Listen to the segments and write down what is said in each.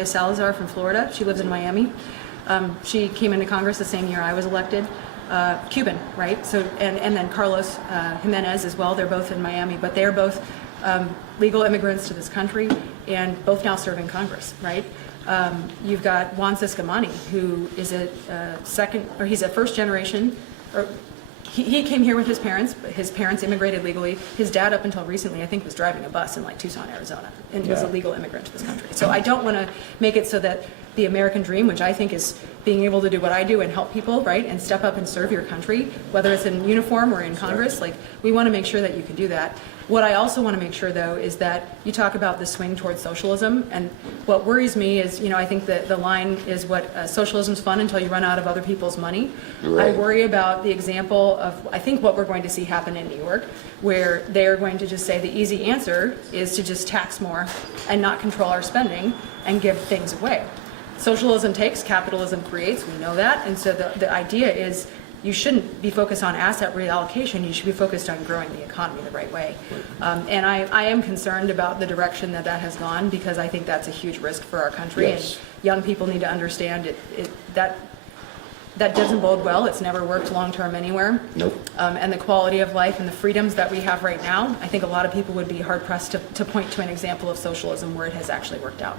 Salazar from Florida. She lives in Miami. She came into Congress the same year I was elected. Cuban, right? So, and then Carlos Jimenez as well. They're both in Miami, but they are both legal immigrants to this country and both now serve in Congress, right? You've got Juan Ciscomani, who is he's a first generation, or he came here with his parents, but his parents immigrated legally. His dad, up until recently, I think, was driving a bus in like Tucson, Arizona, and was a legal immigrant to this country. So I don't want to make it so that the American dream, which I think is being able to do what I do and help people, right, and step up and serve your country, whether it's in uniform or in Congress, like, we want to make sure that you can do that. What I also want to make sure, though, is that you talk about the swing towards socialism, and what worries me is, I think that the line is socialism's fun until you run out of other people's money. Right. I worry about the example of, I think, what we're going to see happen in New York, where they're going to just say the easy answer is to just tax more and not control our spending and give things away. Socialism takes, capitalism creates, we know that, and so the idea is you shouldn't be focused on asset reallocation, you should be focused on growing the economy the right way. And I am concerned about the direction that has gone, because I think that's a huge risk for our country. Yes. And young people need to understand that doesn't bode well. It's never worked long-term anywhere. Nope. And the quality of life and the freedoms that we have right now, I think a lot of people would be hard-pressed to point to an example of socialism where it has actually worked out.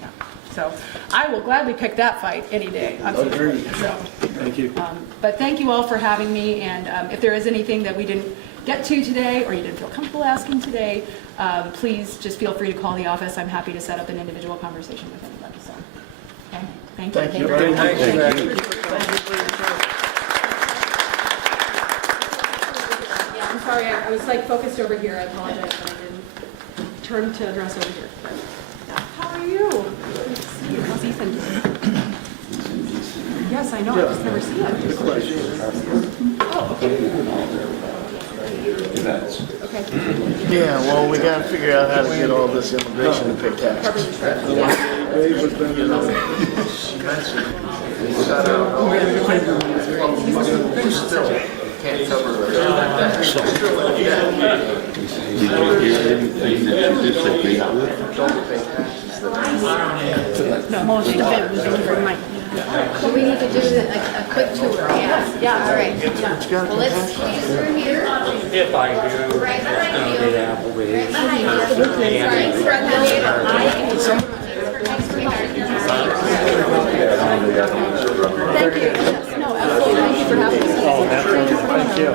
Yeah. So I will gladly pick that fight any day. Agreed. So, thank you. But thank you all for having me, and if there is anything that we didn't get to today or you didn't feel comfortable asking today, please just feel free to call the office. I'm happy to set up an individual conversation with anybody. So, okay. Thank you. Thank you very much. Thank you. Yeah, I'm sorry, I was focused over here. I apologize, but I didn't turn to address over here. But, how are you? Good to see you. How's Ethan doing? Yes, I know. I just never see him. Oh, okay. Okay. Yeah, well, we got to figure out how to get all this immigration to pay taxes. Can't cover that. Did you hear anything that you disagreed with? Don't pay taxes. No, thank you very much. Well, we need to do a quick tour. Yeah. All right. Well, let's use her here. If I do, Right it's behind going you. to be Applebee's. Behind you. Sorry. Thank you. Yes, no, absolutely. Thank you for having us. Oh, thank you.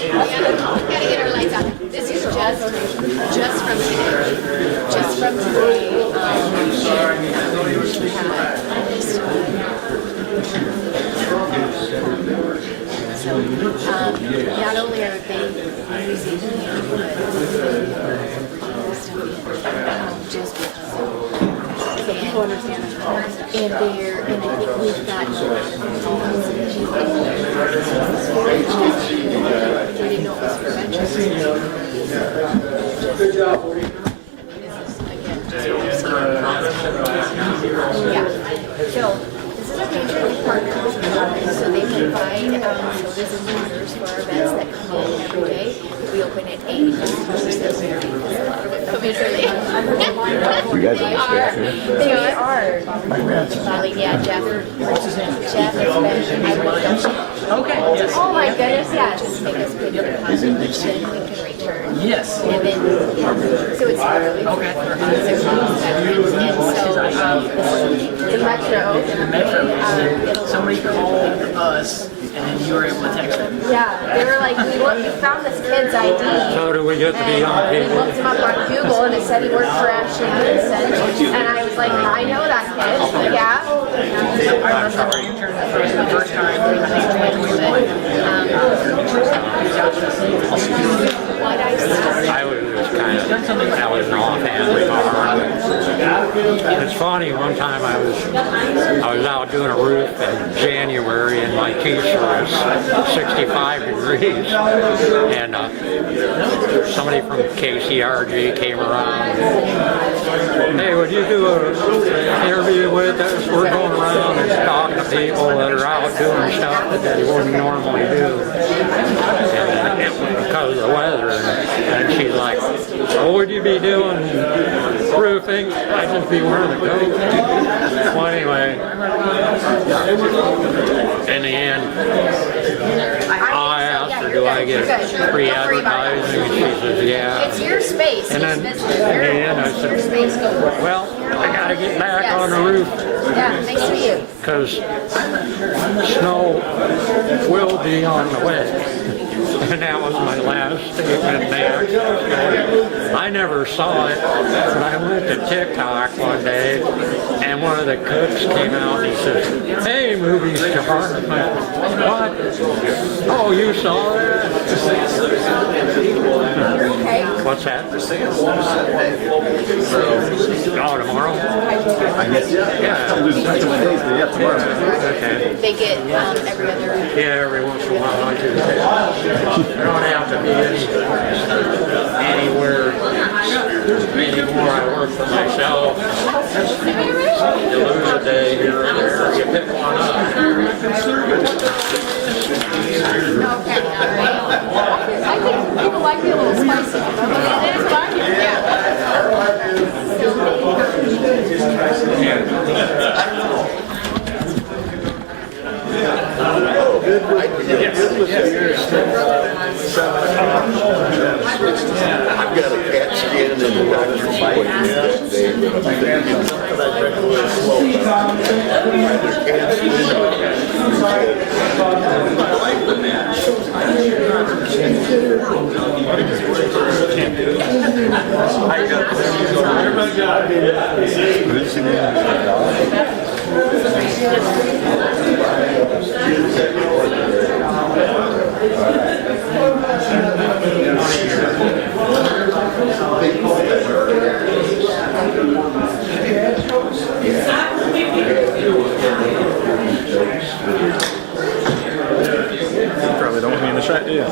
Gotta get our lights on. This is just from today. Just from today. Not only are they using him, but just So people understand this. and I think we've gotten a lot of we didn't know it was prevention. Good job. Yeah. So this is a major league partner. So they provide sodas and waters for our vets that come in every day. We open at 8. Come in early. You guys are They are. Molly, yeah, Jeff. Jeff has been. I would go. Okay. Yes. Oh my goodness, yes. Just make us good for contribution, we can return. Yes. And then, so it's really Okay. and so the Metro. Somebody called us, and then you were able to text them. Yeah, they were like, we found this kid's ID. So do we get to be on We people? looked him up on Google and it said he worked for Ashley Hinson. And I was like, I know that kid. Yeah. I remember our intern the first time, I think 2021. What I said. I was just kind of, that was an offhand remark. It's funny, one time I was out doing a roof in January and my t-shirt was 65 degrees. And somebody from KCRG came around. Hey, would you do an interview with us? We're going around and talking to people that are out doing stuff that they wouldn't normally do. And because of the weather. And she's like, "What would you be doing roofing?" "I'd just be wearing a coat." Well, anyway, in the end, I asked her, "Do I get free advertising?" And she says, "Yeah." It's your space. And then It's in the end, I your said, space. Go for it. "Well, I gotta get back Yes. on the roof Yeah, nice to meet you. because snow will be on the way." And that was my last statement there. I never saw it, but I went to TikTok one day, and one of the cooks came out and he said, "Hey, movie star." I went, "What? Oh, you saw that?" What's that? Oh, tomorrow? Yeah. Okay. They get every other. Yeah, every once in a while I do. I don't have to be anywhere anymore. I work for myself. You lose a day here or there, you pick one up. Okay, I think people like me a little spicy. It is fun. Good with your I've got a cat skin and a doctor's appointment that day. Probably don't mean the shot, do you?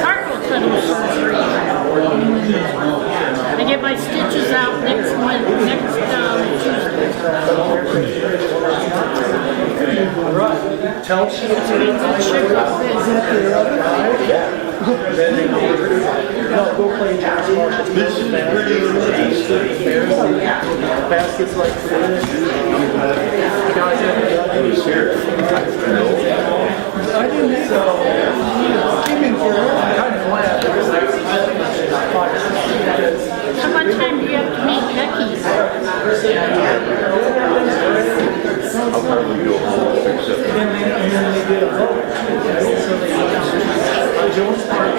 Carpal tunnel surgery. I get my stitches out next Baskets like this. I didn't think so. Came in for kind of glad. How much time do you have to make cookies? I'll probably go home and fix it. And then they did a vote. So they Jones Park,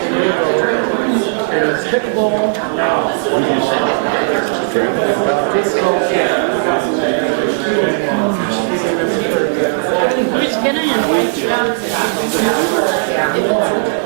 there's pickleball. Who's gonna invite you? It's a cool kid.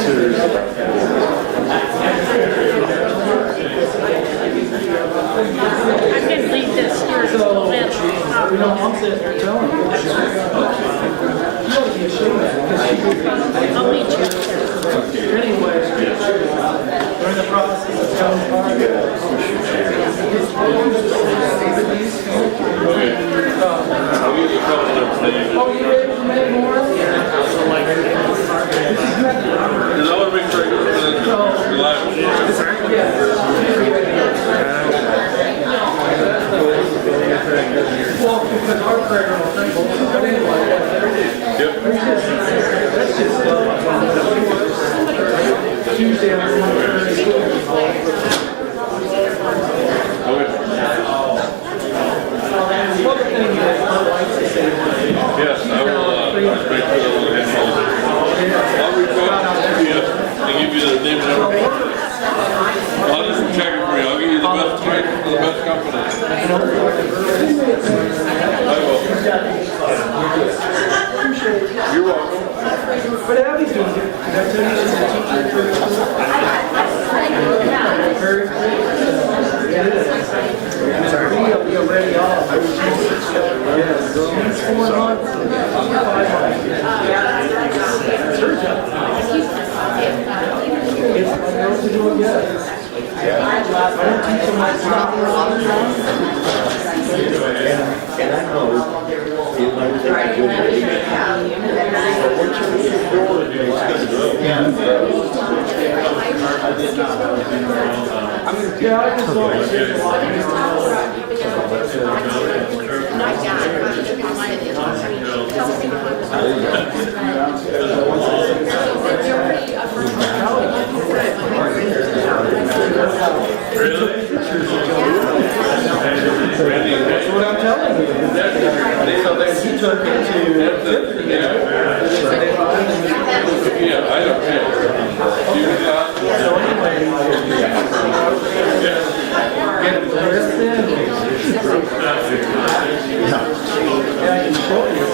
Seriously. I can leave this here to go in. I'm sitting there telling you. You ought to be ashamed of it. I'll meet you. Anyway, during the process of telling oh, you ready to make more? I want to make sure it's reliable. Well, because our prayer will thank you. But anyway, that's just Tuesday afternoon. Yes, I will. I'll make sure I'll reach out to you and give you the name and everything. I'll just check it for you. I'll give you the best price for the best company. I will. You're welcome. But Abby's doing good. Did I tell you she's a teacher? Very good. It is. You're ready off. Yes. She's 4 months. 5 months. It's her job. My girls are doing good. I don't teach them my stuff. And I know it might take a good day. But once you leave the door, it's going to Yeah, I just don't. That's what I'm telling you. So then he took it to Yeah, I don't care. so anyway, get it pressed in. Yeah, I can show you.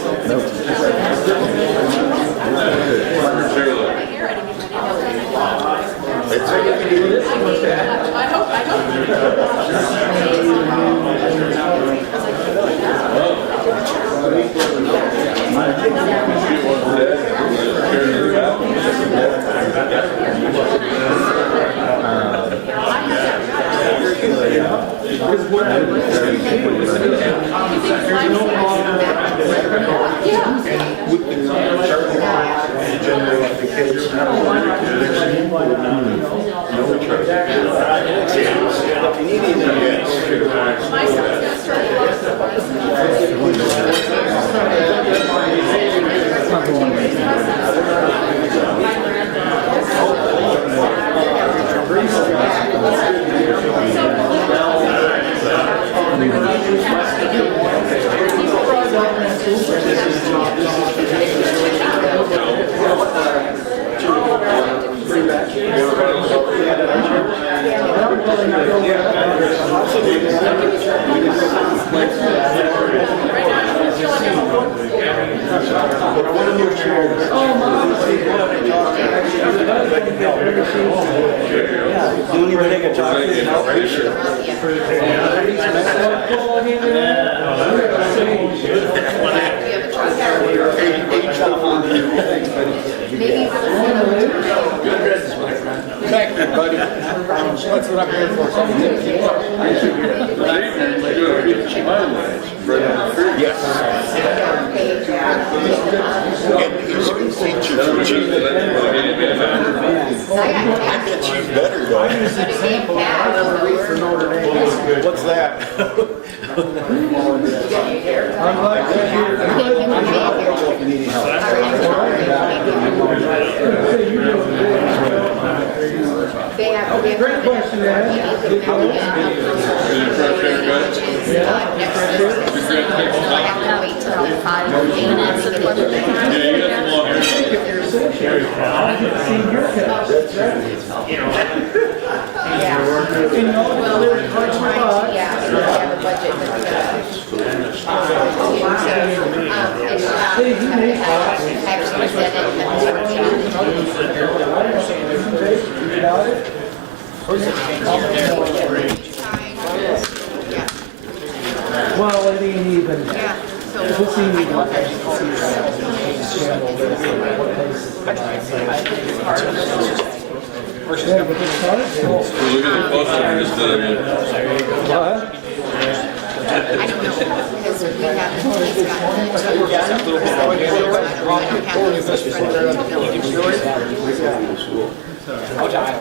Do you need to take a talk to the That's what I'm here for. Yes. And he's a good teacher for cheap. I bet she's better though. What's that? I'm glad you're here. Great question, Ed. Well, it ain't even. This ain't even. We're looking at the poster and just What? I don't know, because we have, Alright.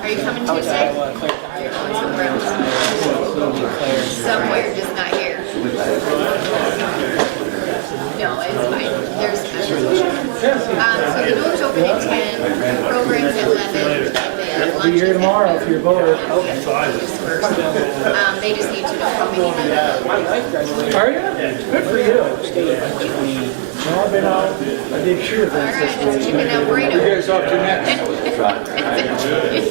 Are you coming Tuesday? You're going somewhere else. Somewhere, just not here. No, it's fine. There's special. So the doors open at 10, programs at 11, and then lunch Be here is tomorrow if you're bored. they just need to know how many people. Are you? Good for you. No, I've been out. I did sure things this Alright, week. chicken and burrito. You guys up to next?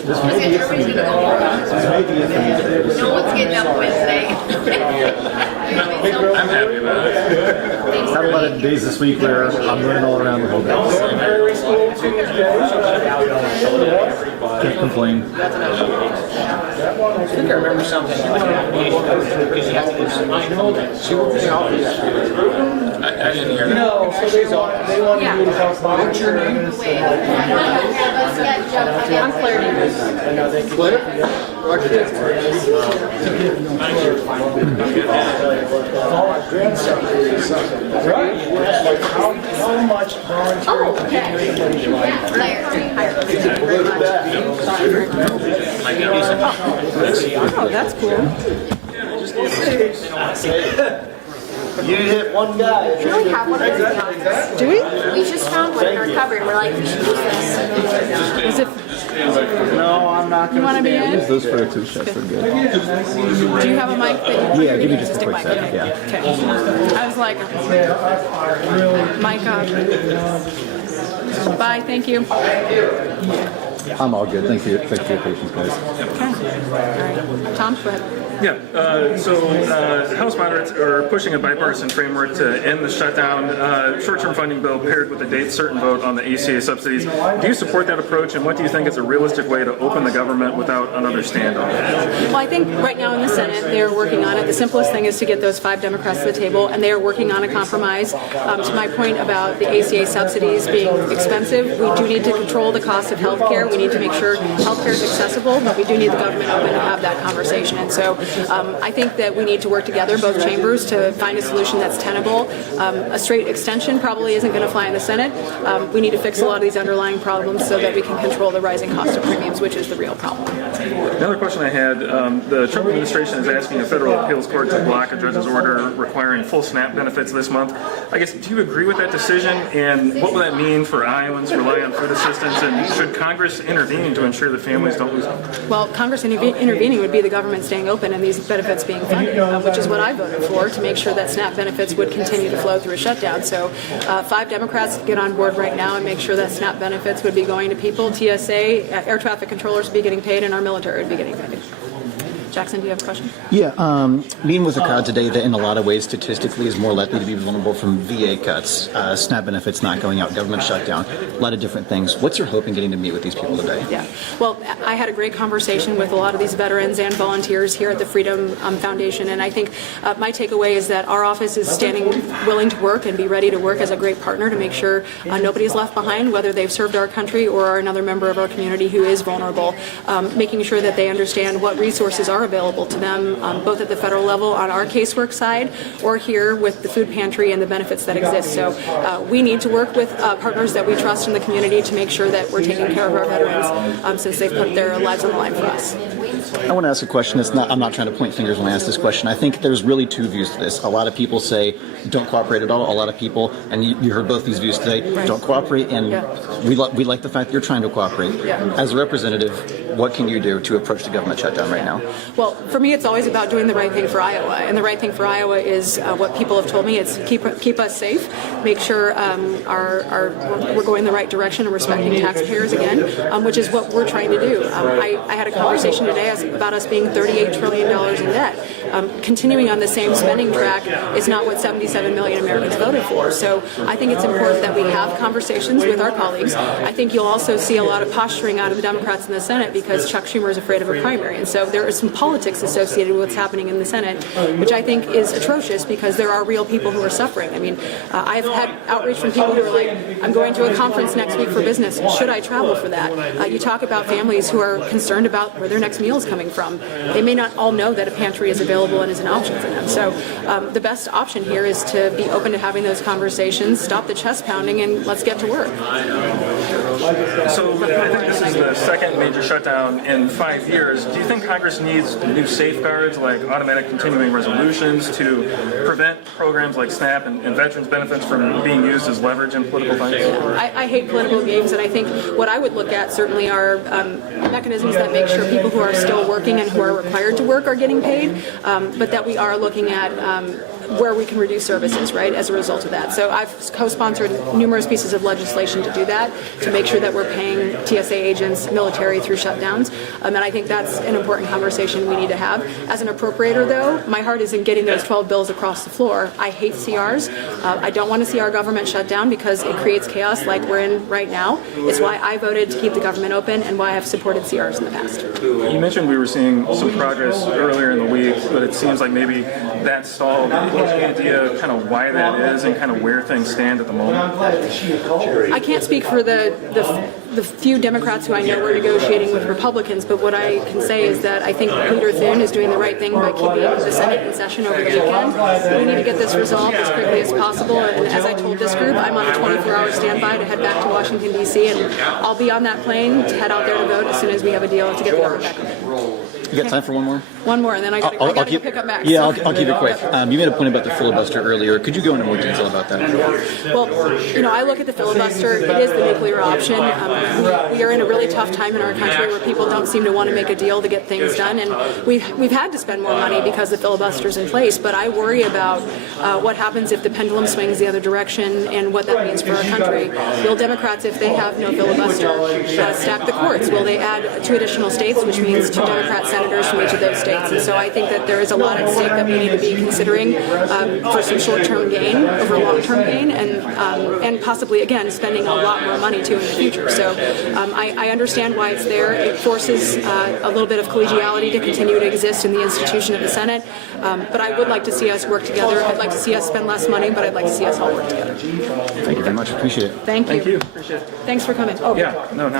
Everybody's gonna go home. No one's getting up Wednesday. I'm happy about it. I've had a lot of days this week where I'm running all around the whole day. Prairie School Tuesday. Can't complain. I think I remember something. Because you have to do some. I know that. She works in the office. I didn't hear that. No, so they want to do the house. What's your name? I'm Claire. All our grandsons. Right. Like how much volunteering Oh, that's cool. You hit one guy. We only have one of those in the office. Do we? We just found one in our cupboard. We're like, we should use this. Is it, No, I'm not you want to be in? Those photo two shots are good. Do you have a mic that you Yeah, give me just a stick quick mic? second, yeah. Okay. I was like, mic off. Bye, thank you. I'm all good. Thank you. Thanks for your patience, guys. Okay. All right. Tom, go ahead. Yeah, House moderates are pushing a bipartisan framework to end the shutdown, short-term funding bill paired with a date certain vote on the ACA subsidies. Do you support that approach, and what do you think is a realistic way to open the government without another standoff? Well, I think right now in the Senate, they're working on it. The simplest thing is to get those 5 Democrats to the table, and they are working on a compromise. To my point about the ACA subsidies being expensive, we do need to control the cost of health care. We need to make sure health care is accessible, but we do need the government open to have that conversation. And so I think that we need to work together, both chambers, to find a solution that's tenable. A straight extension probably isn't going to fly in the Senate. We need to fix a lot of these underlying problems so that we can control the rising cost of premiums, which is the real problem. Another question I had, the Trump administration is asking a federal appeals court to block a judge's order requiring full SNAP benefits this month. I guess, do you agree with that decision, and what will that mean for Iowans relying on food assistance, and should Congress intervene to ensure that families don't lose out? Well, Congress intervening would be the government staying open and these benefits being funded, which is what I voted for, to make sure that SNAP benefits would continue to flow through a shutdown. So 5 Democrats get on board right now and make sure that SNAP benefits would be going to people. TSA, air traffic controllers would be getting paid, and our military would be getting paid. Jackson, do you have a question? Yeah, meeting with a crowd today that in a lot of ways statistically is more likely to be vulnerable from VA cuts, SNAP benefits not going out, government shutdown, a lot of different things. What's your hope in getting to meet with these people today? Yeah, well, I had a great conversation with a lot of these veterans and volunteers here at the Freedom Foundation, and I think my takeaway is that our office is standing willing to work and be ready to work as a great partner to make sure nobody is left behind, whether they've served our country or are another member of our community who is vulnerable, making sure that they understand what resources are available to them, both at the federal level on our casework side or here with the food pantry and the benefits that exist. So we need to work with partners that we trust in the community to make sure that we're taking care of our veterans since they've put their lives on the line for us. I want to ask a question. I'm not trying to point fingers when I ask this question. I think there's really two views to this. A lot of people say don't cooperate at all. A lot of people, and you heard both these views today, don't cooperate, and we like the fact that you're trying to cooperate. As a representative, what can you do to approach the government shutdown right now? Well, for me, it's always about doing the right thing for Iowa, and the right thing for Iowa is what people have told me. It's keep us safe, make sure we're going the right direction and respecting taxpayers again, which is what we're trying to do. I had a conversation today about us being $38 trillion in debt. Continuing on the same spending track is not what 77 million Americans voted for. So I think it's important that we have conversations with our colleagues. I think you'll also see a lot of posturing out of the Democrats in the Senate because Chuck Schumer is afraid of a primary. And so there is some politics associated with what's happening in the Senate, which I think is atrocious because there are real people who are suffering. I mean, I've had outreach from people who are like, I'm going to a conference next week for business. Should I travel for that? You talk about families who are concerned about where their next meal is coming from. They may not all know that a pantry is available and is an option for them. So the best option here is to be open to having those conversations, stop the chest pounding, and let's get to work. So I think this is the second major shutdown in 5 years. Do you think Congress needs new safeguards like automatic continuing resolutions to prevent programs like SNAP and veterans benefits from being used as leverage in political fights? I hate political games, and I think what I would look at certainly are mechanisms that make sure people who are still working and who are required to work are getting paid, but that we are looking at where we can reduce services, right, as a result of that. So I've co-sponsored numerous pieces of legislation to do that, to make sure that we're paying TSA agents, military through shutdowns, and I think that's an important conversation we need to have. As an appropriator, though, my heart is in getting those 12 bills across the floor. I hate CRs. I don't want to see our government shut down because it creates chaos like we're in right now. It's why I voted to keep the government open and why I've supported CRs in the past. You mentioned we were seeing some progress earlier in the week, but it seems like maybe that stalled. Any idea kind of why that is and kind of where things stand at the moment? I can't speak for the few Democrats who I know were negotiating with Republicans, but what I can say is that I think Leader Thune is doing the right thing by keeping the Senate in session over the weekend. We need to get this resolved as quickly as possible, and as I told this group, I'm on a 24-hour standby to head back to Washington, D.C., and I'll be on that plane to head out there to vote as soon as we have a deal to get the government back open. You got time for one more? One more, and then I got to pick up Max. Yeah, I'll keep it quick. You made a point about the filibuster earlier. Could you go into more detail about that? Well, I look at the filibuster. It is the nuclear option. We are in a really tough time in our country where people don't seem to want to make a deal to get things done, and we've had to spend more money because the filibuster's in place. But I worry about what happens if the pendulum swings the other direction and what that means for our country. Will Democrats, if they have no filibuster, stack the courts? Will they add 2 additional states, which means 2 Democrat senators from each of those states? And so I think that there is a lot at stake that we need to be considering for some short-term gain over long-term gain, and possibly, again, spending a lot more money, too, in the future. So I understand why it's there. It forces a little bit of collegiality to continue to exist in the institution of the Senate, but I would like to see us work together. I'd like to see us spend less money, but I'd like to see us all work together. Thank you very much. Appreciate it. Thank you. Thank you. Appreciate it. Thanks for coming. Yeah, no, not